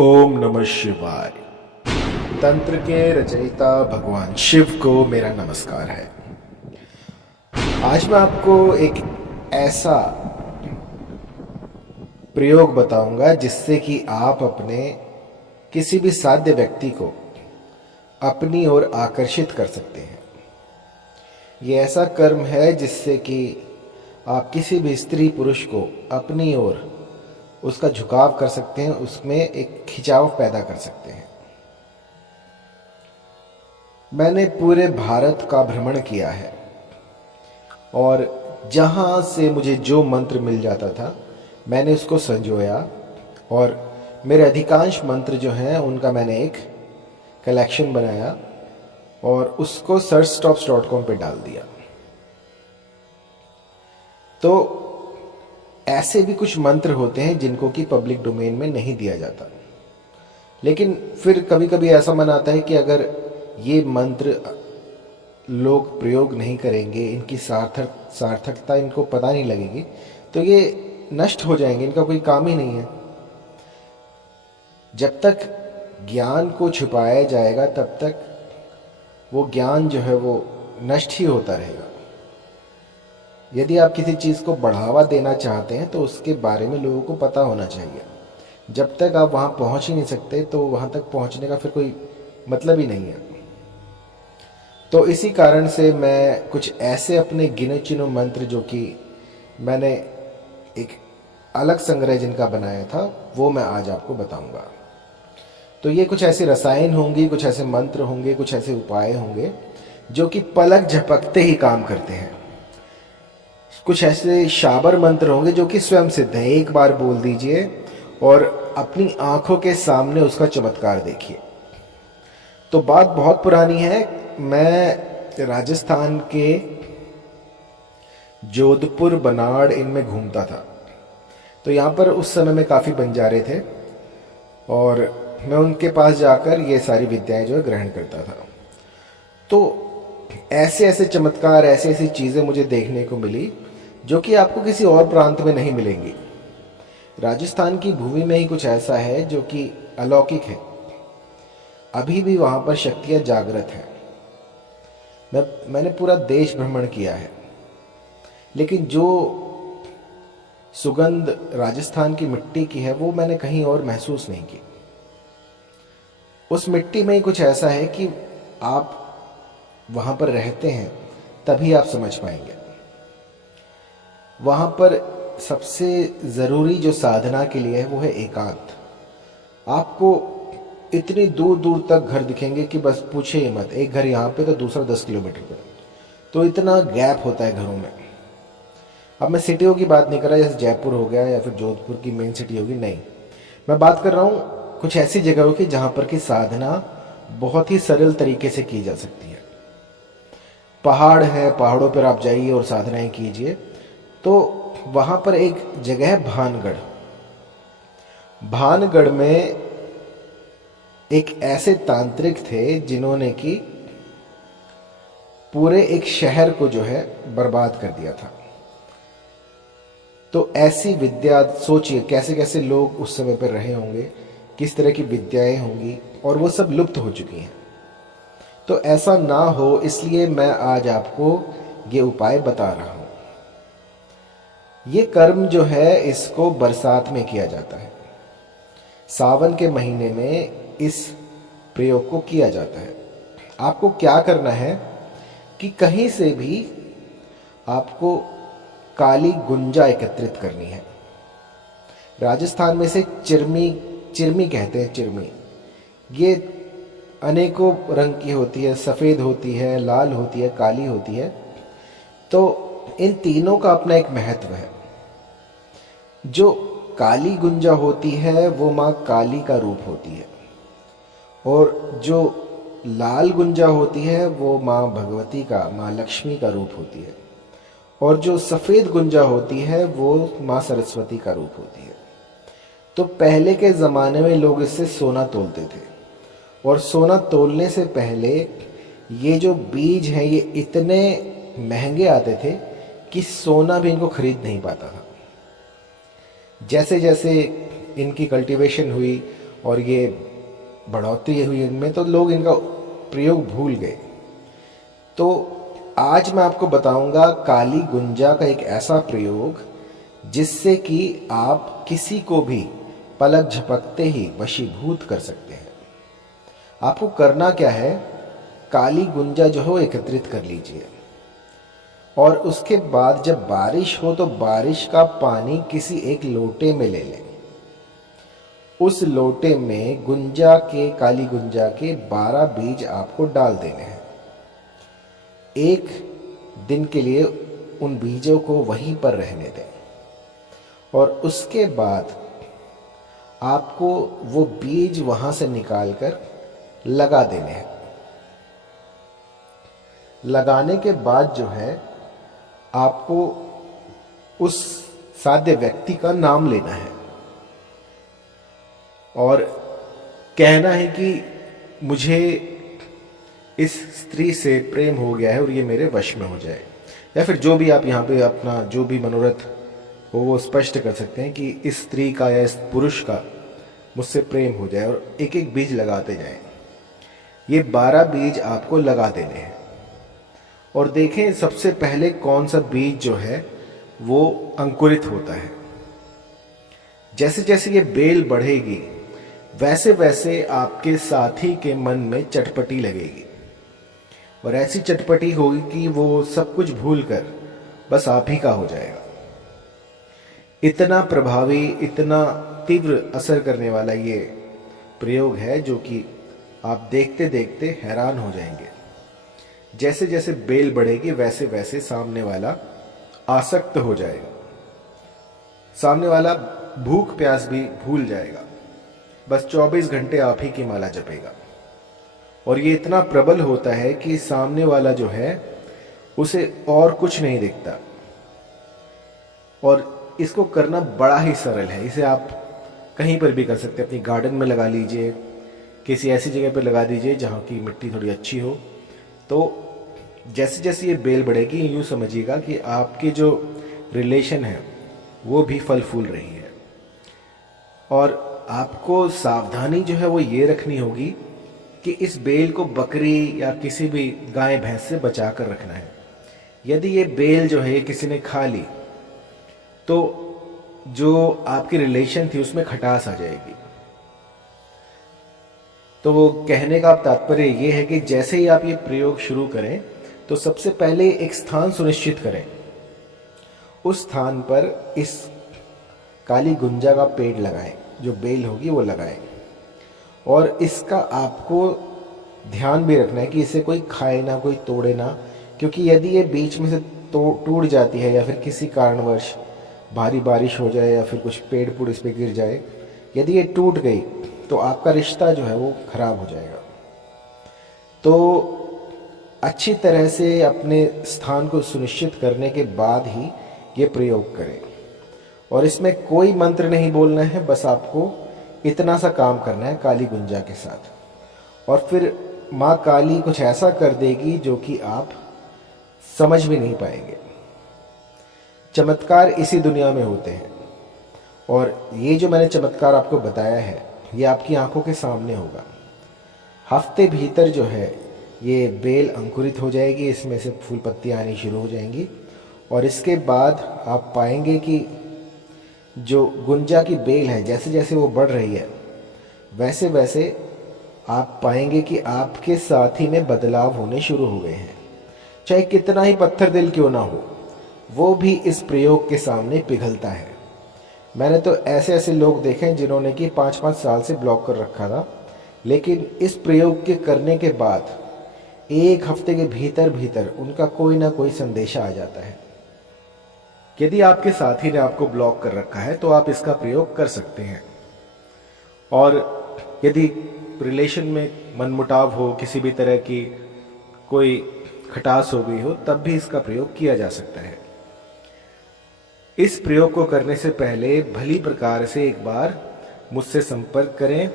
ओम नमः शिवाय। तंत्र के रचयिता भगवान शिव को मेरा नमस्कार है। आज मैं आपको एक ऐसा प्रयोग बताऊंगा जिससे कि आप अपने किसी भी साध्य व्यक्ति को अपनी ओर आकर्षित कर सकते हैं। ये ऐसा कर्म है जिससे कि आप किसी भी स्त्री पुरुष को अपनी ओर उसका झुकाव कर सकते हैं, उसमें एक खिंचाव पैदा कर सकते हैं। मैंने पूरे भारत का भ्रमण किया है और जहाँ से मुझे जो मंत्र मिल जाता था मैंने उसको संजोया और मेरे अधिकांश मंत्र जो हैं उनका मैंने एक कलेक्शन बनाया और उसको searchstops.com पे डाल दिया। तो ऐसे भी कुछ मंत्र होते हैं जिनको कि पब्लिक डोमेन में नहीं दिया जाता, लेकिन फिर कभी कभी ऐसा मन आता है कि अगर ये मंत्र लोग प्रयोग नहीं करेंगे, इनकी सार्थकता इनको पता नहीं लगेगी, तो ये नष्ट हो जाएंगे, इनका कोई काम ही नहीं है। जब तक ज्ञान को छुपाया जाएगा तब तक वो ज्ञान जो है वो नष्ट ही होता रहेगा। यदि आप किसी चीज़ को बढ़ावा देना चाहते हैं तो उसके बारे में लोगों को पता होना चाहिए। जब तक आप वहाँ पहुँच ही नहीं सकते तो वहाँ तक पहुँचने का फिर कोई मतलब ही नहीं है। तो इसी कारण से मैं कुछ ऐसे अपने गिने चुने मंत्र जो कि मैंने एक अलग संग्रह जिनका बनाया था वो मैं आज आपको बताऊंगा। तो ये कुछ ऐसे रसायन होंगी, कुछ ऐसे मंत्र होंगे, कुछ ऐसे उपाय होंगे जो कि पलक झपकते ही काम करते हैं। कुछ ऐसे शाबर मंत्र होंगे जो कि स्वयं सिद्ध है। एक बार बोल दीजिए और अपनी आंखों के सामने उसका चमत्कार देखिए। तो बात बहुत पुरानी है। मैं राजस्थान के जोधपुर, बनाड़ इनमें घूमता था। तो यहाँ पर उस समय में काफ़ी बंजारे थे और मैं उनके पास जाकर ये सारी विद्याएं जो है ग्रहण करता था। तो ऐसे ऐसे चमत्कार, ऐसी ऐसी चीज़ें मुझे देखने को मिली जो कि आपको किसी और प्रांत में नहीं मिलेंगी। राजस्थान की भूमि में ही कुछ ऐसा है जो कि अलौकिक है। अभी भी वहाँ पर शक्तियाँ जागृत हैं। मैंने पूरा देश भ्रमण किया है, लेकिन जो सुगंध राजस्थान की मिट्टी की है वो मैंने कहीं और महसूस नहीं की। उस मिट्टी में ही कुछ ऐसा है कि आप वहाँ पर रहते हैं तभी आप समझ पाएंगे। वहाँ पर सबसे ज़रूरी जो साधना के लिए है वो है एकांत। आपको इतनी दूर दूर तक घर दिखेंगे कि बस पूछे ही मत। एक घर यहाँ पे तो दूसरा 10 किलोमीटर पे, तो इतना गैप होता है घरों में। अब मैं सिटियों की बात नहीं कर रहा जैसे जयपुर हो गया या फिर जोधपुर की मेन सिटी होगी, नहीं। मैं बात कर रहा हूँ कुछ ऐसी जगहों की जहाँ पर की साधना बहुत ही सरल तरीके से की जा सकती है। पहाड़ है, पहाड़ों पर आप जाइए और साधनाएं कीजिए। तो वहाँ पर एक जगह है भानगढ़। भानगढ़ में एक ऐसे तांत्रिक थे जिन्होंने कि पूरे एक शहर को जो है बर्बाद कर दिया था। तो ऐसी विद्या, सोचिए कैसे कैसे लोग उस समय पर रहे होंगे, किस तरह की विद्याएं होंगी, और वो सब लुप्त हो चुकी हैं। तो ऐसा ना हो इसलिए मैं आज आपको ये उपाय बता रहा हूं। ये कर्म जो है इसको बरसात में किया जाता है। सावन के महीने में इस प्रयोग को किया जाता है। आपको क्या करना है कि कहीं से भी आपको काली गुंजा एकत्रित करनी है। राजस्थान में से चिरमी कहते हैं। चिरमी ये अनेकों रंग की होती है, सफ़ेद होती है, लाल होती है, काली होती है। तो इन तीनों का अपना एक महत्व है। जो काली गुंजा होती है वो माँ काली का रूप होती है, और जो लाल गुंजा होती है वो माँ भगवती का, माँ लक्ष्मी का रूप होती है, और जो सफ़ेद गुंजा होती है वो माँ सरस्वती का रूप होती है। तो पहले के ज़माने में लोग इससे सोना तोलते थे, और सोना तोलने से पहले ये जो बीज हैं ये इतने महंगे आते थे कि सोना भी इनको खरीद नहीं पाता था। जैसे जैसे इनकी कल्टीवेशन हुई और ये बढ़ोतरी हुई इनमें, तो लोग इनका प्रयोग भूल गए। तो आज मैं आपको बताऊंगा काली गुंजा का एक ऐसा प्रयोग जिससे कि आप किसी को भी पलक झपकते ही वशीभूत कर सकते हैं। आपको करना क्या है, काली गुंजा जो है वो एकत्रित कर लीजिए और उसके बाद जब बारिश हो तो बारिश का पानी किसी एक लोटे में ले लें। उस लोटे में काली गुंजा के 12 बीज आपको डाल देने हैं। एक दिन के लिए उन बीजों को वहीं पर रहने दें और उसके बाद आपको वो बीज वहां से निकालकर लगा देने हैं। लगाने के बाद जो है आपको उस साध्य व्यक्ति का नाम लेना है और कहना है कि मुझे इस स्त्री से प्रेम हो गया है और ये मेरे वश में हो जाए, या फिर जो भी आप यहाँ पे अपना जो भी मनोरथ हो वो स्पष्ट कर सकते हैं कि इस स्त्री का या इस पुरुष का मुझसे प्रेम हो जाए, और एक एक बीज लगाते जाएं। ये 12 बीज आपको लगा देने हैं और देखें सबसे पहले कौन सा बीज जो है वो अंकुरित होता है। जैसे जैसे ये बेल बढ़ेगी वैसे वैसे आपके साथी के मन में चटपटी लगेगी और ऐसी चटपटी होगी कि वो सब कुछ भूलकर बस आप ही का हो जाएगा। इतना प्रभावी, इतना तीव्र असर करने वाला ये प्रयोग है जो कि आप देखते देखते हैरान हो जाएंगे। जैसे जैसे बेल बढ़ेगी वैसे वैसे सामने वाला आसक्त हो जाएगा, सामने वाला भूख प्यास भी भूल जाएगा, बस 24 घंटे आप ही की माला जपेगा। और ये इतना प्रबल होता है कि सामने वाला जो है उसे और कुछ नहीं दिखता। और इसको करना बड़ा ही सरल है। इसे आप कहीं पर भी कर सकते हैं, अपनी गार्डन में लगा लीजिए, किसी ऐसी जगह पर लगा दीजिए जहाँ की मिट्टी थोड़ी अच्छी हो। तो जैसे जैसे ये बेल बढ़ेगी यूँ समझिएगा कि आपकी जो रिलेशन है वो भी फल फूल रही है। और आपको सावधानी जो है वो ये रखनी होगी कि इस बेल को बकरी या किसी भी गाय भैंस से बचा कर रखना है। यदि ये बेल जो है किसी ने खा ली तो जो आपकी रिलेशन थी उसमें खटास आ जाएगी। तो वो कहने का तात्पर्य ये है कि जैसे ही आप ये प्रयोग शुरू करें तो सबसे पहले एक स्थान सुनिश्चित करें। उस स्थान पर इस काली गुंजा का पेड़ लगाएं, जो बेल होगी वो लगाएं। और इसका आपको ध्यान भी रखना है कि इसे कोई खाए ना, कोई तोड़े ना, क्योंकि यदि ये बीच में से टूट जाती है या फिर किसी कारणवश भारी बारिश हो जाए या फिर कुछ पेड़ पुड़ इस पर गिर जाए, यदि ये टूट गई तो आपका रिश्ता जो है वो खराब हो जाएगा। तो अच्छी तरह से अपने स्थान को सुनिश्चित करने के बाद ही ये प्रयोग करें। और इसमें कोई मंत्र नहीं बोलना है, बस आपको इतना सा काम करना है काली गुंजा के साथ। और फिर माँ काली कुछ ऐसा कर देगी जो कि आप समझ भी नहीं पाएंगे। चमत्कार इसी दुनिया में होते हैं और ये जो मैंने चमत्कार आपको बताया है ये आपकी आंखों के सामने होगा। हफ्ते भीतर जो है ये बेल अंकुरित हो जाएगी, इसमें से फूल पत्तियाँ आनी शुरू हो जाएंगी और इसके बाद आप पाएंगे कि जो गुंजा की बेल है जैसे जैसे वो बढ़ रही है वैसे वैसे आप पाएंगे कि आपके साथी में बदलाव होने शुरू हो गए हैं। चाहे कितना ही पत्थर दिल क्यों ना हो, वो भी इस प्रयोग के सामने पिघलता है। मैंने तो ऐसे ऐसे लोग देखे हैं जिन्होंने कि 5-5 साल से ब्लॉक कर रखा था, लेकिन इस प्रयोग के करने के बाद 1 हफ्ते के भीतर भीतर उनका कोई ना कोई संदेशा आ जाता है। यदि आपके साथी ने आपको ब्लॉक कर रखा है तो आप इसका प्रयोग कर सकते हैं। और यदि रिलेशन में मनमुटाव हो, किसी भी तरह की कोई खटास हो गई हो, तब भी इसका प्रयोग किया जा सकता है। इस प्रयोग को करने से पहले भली प्रकार से एक बार मुझसे संपर्क करें।